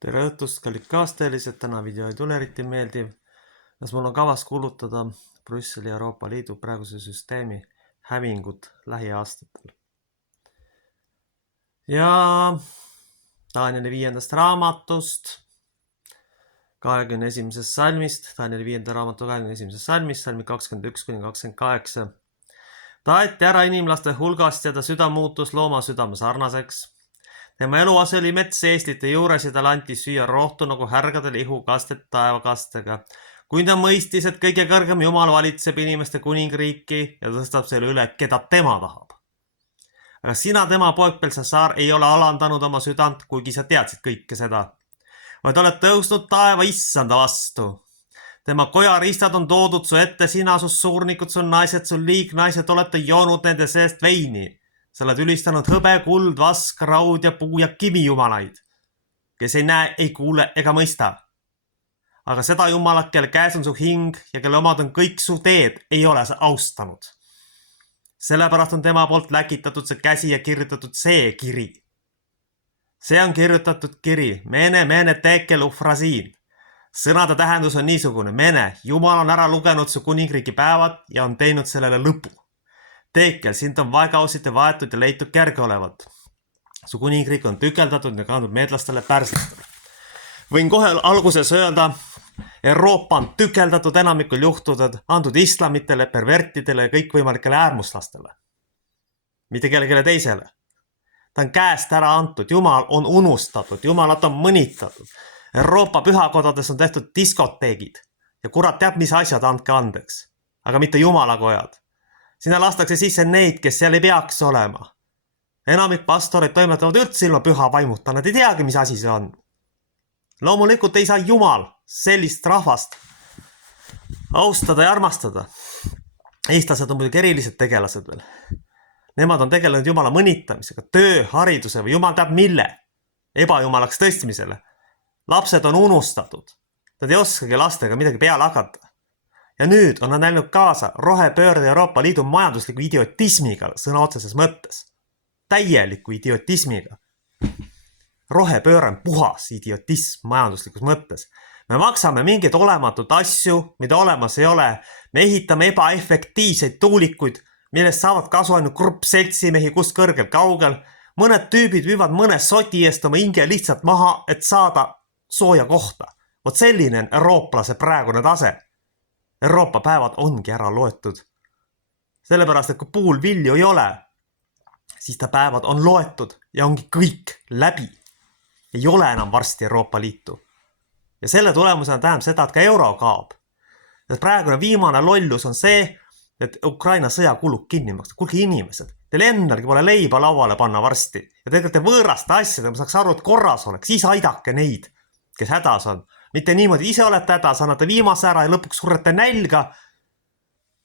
Tere õhtust, kallid kaasteelised, täna video ei tule eriti meeldiv, sest mul on kavas kuulutada Brüsseli ja Euroopa Liidu praeguse süsteemi hävingut lähiaastatel. Ja Danieli 5. raamatust, 21. salmist, Danieli 5. raamatu 21. salmist, salmid 21-28. Ta aeti ära inimlaste hulgast ja ta süda muutus looma südame sarnaseks. Tema eluase oli mets eestlite juures ja talle anti süüa rohtu nagu härgadel ihukastet taevakastega. Kui ta mõistis, et kõige kõrgem Jumal valitseb inimeste kuningriiki ja tõstab selle üle, keda tema tahab. Aga sina, tema poeg Belsasaar, ei ole alandanud oma südant, kuigi sa teadsid kõike seda. Vaid oled tõusnud taeva issanda vastu. Tema kojariistad on toodud su ette, sina, su suurnikud, su naised, su liignaised, olete joonud nende seest veini. Sa oled ülistanud hõbe, kuld, vask, raud ja puu ja kivi jumalaid, kes ei näe, ei kuule ega mõista. Aga seda jumalat, kelle käes on su hing ja kelle omad on kõik su teed, ei ole sa austanud. Sellepärast on tema poolt läkitatud see käsi ja kirjutatud see kiri. See on kirjutatud kiri, mene tekel ufrasiin. Sõnade tähendus on niisugune, mene, Jumal on ära lugenud su kuningriigi päevad ja on teinud sellele lõpu. Teekel, sind on vaegausite vaetud ja leitud kerge olevat. Su kuningriik on tükeldatud ja kandnud meedlastele pärsistele. Võin kohe alguses öelda, Euroopa on tükeldatud enamikul juhtudel, antud islamitele, pervertidele ja kõikvõimalikele äärmuslastele. Mitte kellelegi teisele. Ta on käest ära antud, Jumal on unustatud, Jumalat on mõnitatud. Euroopa pühakodades on tehtud diskoteegid ja kurat teab, mis asjad, andke andeks. Aga mitte jumalakojad. Sinna lastakse sisse neid, kes seal ei peaks olema. Enamik pastoreid toimetavad üldse ilma püha vaimuta, nad ei teagi, mis asi see on. Loomulikult ei saa Jumal sellist rahvast austada ja armastada. Eestlased on muidugi erilised tegelased veel. Nemad on tegelenud Jumala mõnitamisega, töö, hariduse või Jumal teab mille, ebajumalaks tõstmisele. Lapsed on unustatud, nad ei oskagi lastega midagi peale hakata. Ja nüüd on nad näinud kaasa rohepöörde Euroopa Liidu majandusliku idiotismiga sõna otseses mõttes. Täieliku idiotismiga. Rohepööre on puhas idiotism majanduslikus mõttes. Me maksame mingeid olematut asju, mida olemas ei ole. Me ehitame ebaefektiivseid tuulikuid, millest saavad kasu ainult grupp seltsimehi kus kõrgel kaugel. Mõned tüübid viivad mõne soti eest oma hinge lihtsalt maha, et saada sooja kohta. Vot selline on eurooplase praegune tase. Euroopa päevad ongi ära loetud. Sellepärast, et kui puul vilju ei ole, siis ta päevad on loetud ja ongi kõik läbi. Ei ole enam varsti Euroopa Liitu. Ja selle tulemusena tähendab seda, et ka euro kaob. Ja praegune viimane lollus on see, et Ukraina sõja kulub kinni maksta. Kuulge inimesed, teil endalgi pole leiba lauale panna varsti. Ja tegelikult te võõraste asjadega, ma saaks aru, et korras oleks, siis aidake neid, kes hädas on. Mitte niimoodi, ise olete hädas, annate viimase ära ja lõpuks surrete nälga.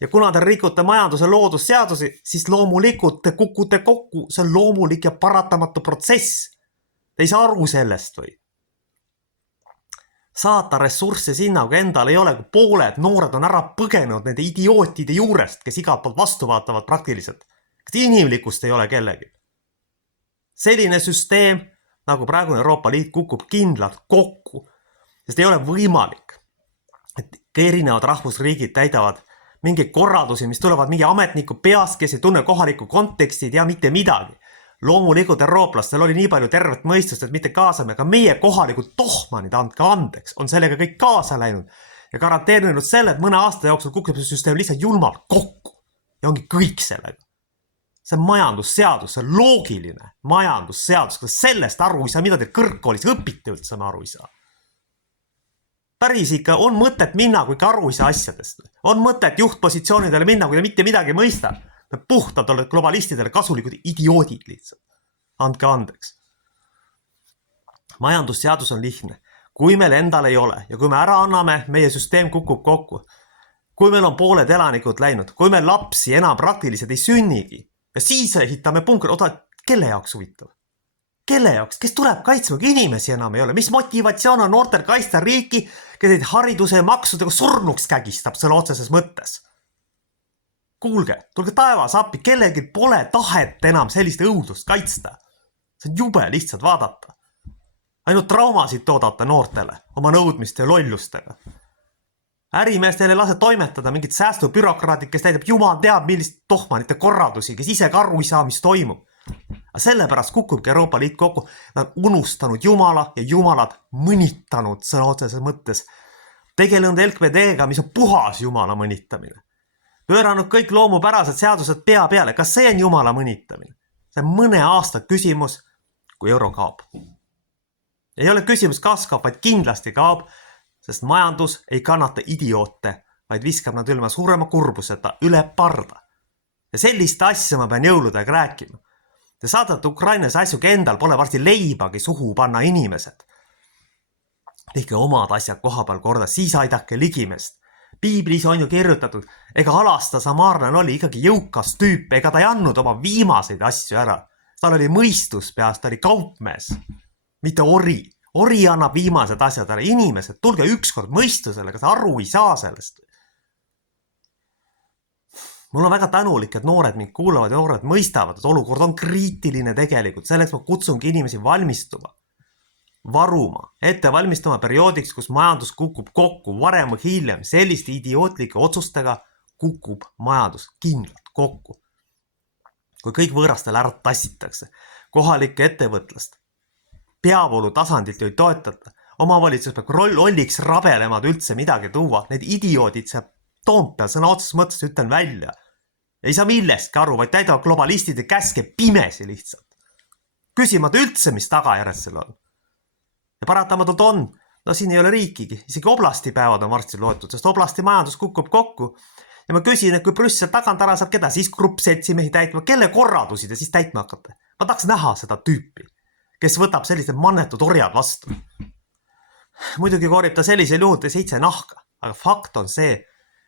Ja kuna te rikute majanduse loodusseadusi, siis loomulikult te kukute kokku. See on loomulik ja paratamatu protsess. Te ei saa aru sellest või? Saata ressursse sinna, kui endal ei ole, kui pooled noored on ära põgenud nende idiootide juurest, kes igalt poolt vastu vaatavad praktiliselt. Kas inimlikust ei ole kellegi? Selline süsteem, nagu praegune Euroopa Liit, kukub kindlalt kokku. Sest ei ole võimalik, et erinevad rahvusriigid täidavad mingeid korraldusi, mis tulevad mingi ametniku peast, kes ei tunne kohaliku konteksti, ei tea mitte midagi. Loomulikult eurooplastel oli nii palju tervet mõistust, et mitte kaasame, aga meie kohalikud tohmanid, andke andeks, on sellega kõik kaasa läinud ja garanteerinud selle, et mõne aasta jooksul kukub see süsteem lihtsalt julmalt kokku ja ongi kõik sellega. See on majandusseadus, see on loogiline majandusseadus, kas sellest aru ei saa, mida te kõrgkoolis õpite üldse aru ei saa. Päris ikka on mõtet minna, kui aru ei saa asjadest. On mõtet juhtpositsioonidele minna, kui te mitte midagi ei mõista. Nad puhtalt oled globalistidele kasulikud idioodid lihtsalt. Andke andeks. Majandusseadus on lihtne. Kui meil endal ei ole ja kui me ära anname, meie süsteem kukub kokku. Kui meil on pooled elanikud läinud, kui meil lapsi enam praktiliselt ei sünnigi ja siis ehitame punkri, oda, kelle jaoks huvitav? Kelle jaoks? Kes tuleb kaitsma, kui inimesi enam ei ole? Mis motivatsioon on noortel kaitsta riiki, kes neid hariduse ja maksudega surnuks kägistab selle otseses mõttes? Kuulge, tulge taevas appi, kellegi pole tahet enam sellist õudlust kaitsta. See on jube lihtsalt vaadata. Ainult traumasid toodate noortele oma nõudmiste ja lollustega. Ärimeestel ei lase toimetada mingit säästubürokraadid, kes täidab jumal teab millist tohmanite korradusi, kes ise ka aru ei saa, mis toimub. Aga sellepärast kukubki Euroopa Liit kokku. Nad on unustanud Jumala ja Jumalad mõnitanud sõna otseses mõttes. Tegelenud LKPD-ga, mis on puhas Jumala mõnitamine. Pööranud kõik loomupärased seadused pea peale. Kas see on Jumala mõnitamine? See on mõne aasta küsimus, kui euro kaob. Ei ole küsimus kas kaob, vaid kindlasti kaob, sest majandus ei kannata idioote, vaid viskab nad ilma suurema kurbuseta üle parda. Ja sellist asja ma pean jõuludega rääkima. Te saadate Ukrainas asjuga endal, pole varsti leibagi suhu panna inimesed. Tehke omad asjad koha peal korda, siis aidake ligimest. Piiblis on ju kirjutatud, ega alasta samaarlane oli ikkagi jõukas tüüp, ega ta ei andnud oma viimaseid asju ära. Tal oli mõistus peast, ta oli kaupmees, mitte ori. Ori annab viimased asjad ära. Inimesed, tulge ükskord mõistusele, kas aru ei saa sellest. Mul on väga tänulik, et noored mind kuulavad ja noored mõistavad, et olukord on kriitiline tegelikult. Selleks ma kutsungi inimesi valmistuma, varuma, ette valmistuma perioodiks, kus majandus kukub kokku, varem või hiljem. Selliste idiootlike otsustega kukub majandus kindlalt kokku. Kui kõik võõrastel ära tassitakse, kohalike ettevõtlast, peavoolu tasandilt ju ei toetata. Omavalitsus peab rolliks rabelemad üldse midagi tuua. Need idioodid saab Toompea sõna otseses mõttes ütlen välja. Ei saa millestki aru, vaid täidavad globalistide käske pimesi lihtsalt. Küsimata üldse, mis tagajärjed seal on. Ja paratamatult on. No siin ei ole riikigi. Isegi oblastipäevad on varsti loetud, sest oblasti majandus kukub kokku. Ja ma küsin, et kui Brüssel tagant ära saab, keda siis gruppseltsimehi täitma, kelle korradusi te siis täitma hakkate? Ma tahaks näha seda tüüpi, kes võtab sellised mannetud orjad vastu. Muidugi korib ta sellisel juhul 7 nahka, aga fakt on see,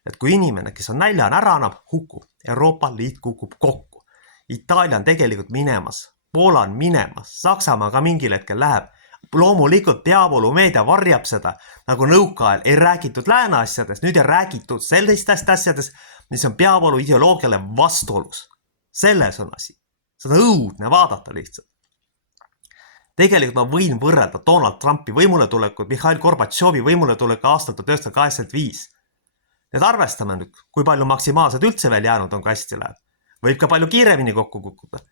et kui inimene, kes on näljan ära annab, hukub. Euroopa Liit kukub kokku. Itaalia on tegelikult minemas, Poola on minemas, Saksamaa ka mingil hetkel läheb. Loomulikult peavoolu meedia varjab seda, nagu nõukaajal ei räägitud lääne asjadest, nüüd ei räägitud sellistest asjadest, mis on peavoolu ideoloogiale vastuolus. Selles on asi. Seda õudne vaadata lihtsalt. Tegelikult ma võin võrrelda Donald Trumpi võimuletulekut Mihhail Gorbatšovi võimuletuleka aastal 1985. Need arvestame nüüd, kui palju maksimaalselt üldse veel jäänud on, kui hästi läheb. Võib ka palju kiiremini kokku kukkuda.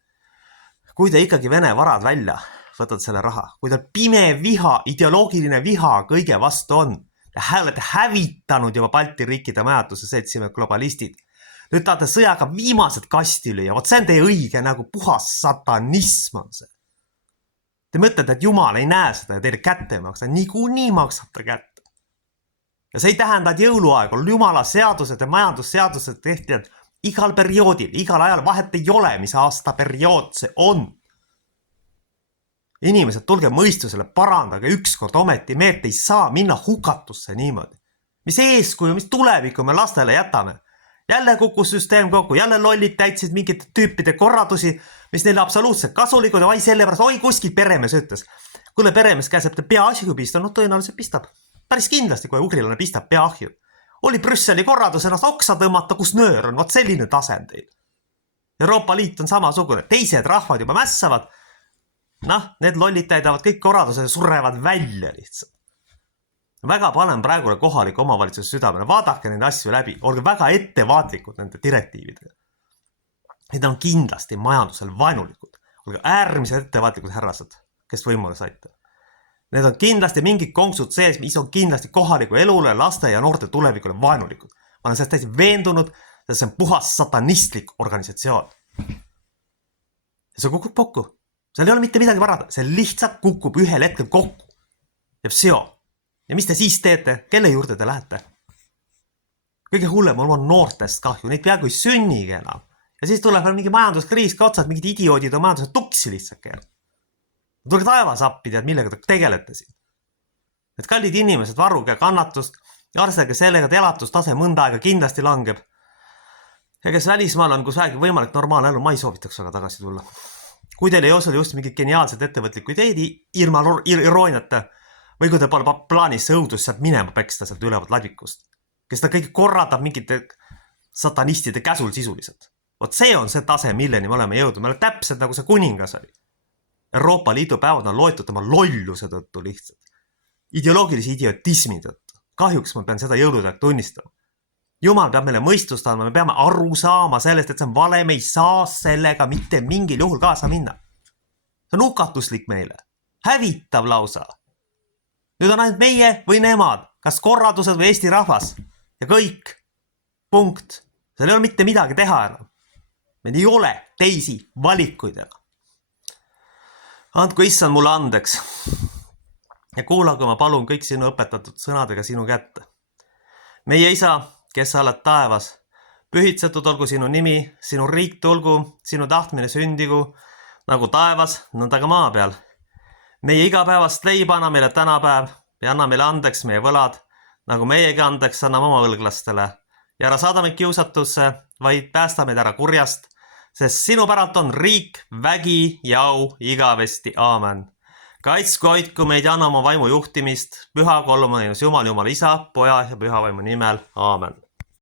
Kui te ikkagi Vene varad välja võtad selle raha, kui teil pime viha, ideoloogiline viha kõige vastu on, te olete hävitanud juba Balti riikide majanduse seltsime globalistid. Nüüd tahate sõjaga viimased kasti lüüa, vot see on teie õige nagu puhas satanism on see. Te mõtlete, et Jumal ei näe seda ja teile kätte ei maksa, niikuinii maksab ta kätte. Ja see ei tähenda, et jõuluaeg on Jumala seadused ja majandusseadused tehtud igal perioodil, igal ajal vahet ei ole, mis aasta periood see on. Inimesed, tulge mõistusele, parandage ükskord ometi, meelt ei saa minna hukatusse niimoodi. Mis eeskuju, mis tulevikku me lastele jätame? Jälle kukkus süsteem kokku, jälle lollid täitsid mingite tüüpide korradusi, mis neile absoluutselt kasulikud ja sellepärast, oi kuskil peremees ütles. Kuule peremees käseb te peaahju pista, no tõenäoliselt pistab. Päris kindlasti, kui ugrilane pistab peaahju. Oli Brüsseli korradus ennast oksa tõmmata, kus nöör on, vaat selline tasandil. Euroopa Liit on samasugune, teised rahvad juba mässavad. Need lollid täidavad kõik korradused ja surevad välja lihtsalt. Väga panen praegule kohaliku omavalitsuse südamele, vaadake neid asju läbi, olge väga ettevaatlikud nende direktiividega. Need on kindlasti majandusel vaenulikud, olge äärmiselt ettevaatlikud härrased, kes võimule saite. Need on kindlasti mingid konksud sees, mis on kindlasti kohaliku elule, laste ja noorte tulevikule vaenulikud. Ma olen sellest täiesti veendunud, et see on puhas satanistlik organisatsioon. Ja see kukub kokku. Seal ei ole mitte midagi parada, see lihtsalt kukub ühel hetkel kokku. Ja vsio. Ja mis te siis teete? Kelle juurde te lähete? Kõige hullem on noortest kahju, neid peaaegu ei sünnigi enam. Ja siis tuleb mingi majanduskriis ka otsad, mingid idioodid on majanduse tuksi lihtsalt keerad. Tulge taevas appi, tead, millega te tegelete siin. Et kallid inimesed, varuge kannatust ja arvestage sellega, et elatustase mõnda aega kindlasti langeb. Ja kes välismaal on, kus vähegi võimalik normaalne elu, ma ei soovitaks väga tagasi tulla. Kui teil ei ole just mingid geniaalsed ettevõtlikku ideedi, ilma irooniata, või kui te pole plaanis see õudus sealt minema peksta sealt ülevalt ladvikust, kes ta kõik korratab mingite satanistide käsul sisuliselt. Vot see on see tase, milleni me oleme jõudnud. Me oleme täpselt nagu see kuningas oli. Euroopa Liidu päevad on loetud tema lolluse tõttu lihtsalt. Ideoloogilise idiotismi tõttu. Kahjuks ma pean seda jõulude tunnistama. Jumal peab meile mõistust andma, me peame aru saama sellest, et see on vale, me ei saa sellega mitte mingil juhul kaasa minna. See on hukatuslik meile. Hävitav lausa. Nüüd on ainult meie või nemad, kas korraldused või Eesti rahvas. Ja kõik. Punkt. Seal ei ole mitte midagi teha enam. Meil ei ole teisi valikuid enam. Andku issand mulle andeks. Ja kuulagu ma palun kõik sinu õpetatud sõnadega sinu kätte. Meie isa, kes sa oled taevas, pühitsetud olgu sinu nimi, sinu riik tulgu, sinu tahtmine sündigu, nagu taevas, nõnda ka maa peal. Meie igapäevast leiba anna meile tänapäev ja anna meile andeks meie võlad, nagu meiegi andeks anname oma võlglastele. Ja ära saada meid kiusatusse, vaid päästa meid ära kurjast, sest sinu päralt on riik, vägi ja au igavesti. Aamen. Kaitsku hoidku meid ja anna oma vaimu juhtimist, püha kolmanus Jumal, Jumala isa, poja ja püha vaimu nimel. Aamen.